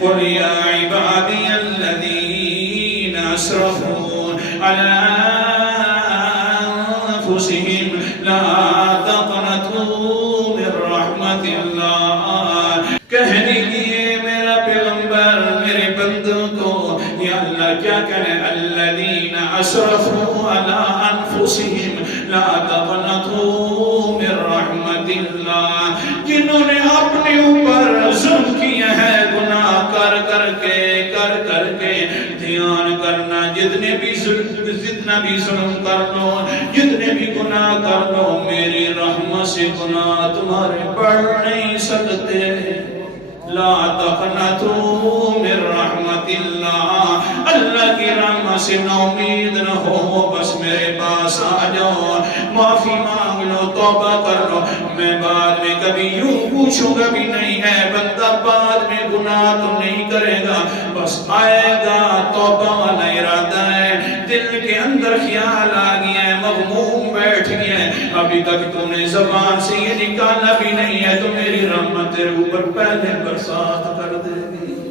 قل یا عبادی الذین اسرفوا علی انفسهم لا تقنطوا من رحمت اللہ. کہہ دیجئے میرا پیغمبر میرے بندوں کو یا اللہ کیا کرے الذین اسرفوا علی انفسهم لا تقنطوا من رحمت اللہ. جنہوں نے اپنے اوپر ظلم کیا ہے گناہ کر کر کے دھیان کرنا جتنا بھی ظلم کر لو جتنے بھی گناہ کر لو میری رحمت سے گناہ تمہارے بڑھ نہیں سکتے. لا تقنطوا من رحمت اللہ. اللہ کی رحمت سے ناامید نہ ہو بس میرے پاس آ جاؤ معافی مانگ لو توبہ کر لو. میں بعد میں کبھی یوں پوچھوں گا بھی نہیں ہے بندہ بعد میں گناہ تو نہیں کرے گا بس آئے گا توبہ والا ارادہ ہے دل کے اندر خیال آ گیا ہے مغموم بیٹھ گیا ہے ابھی تک تو نے زبان سے یہ نکالا بھی نہیں ہے تو میری رحمت تیرے اوپر پہلے برسات کر دے گی.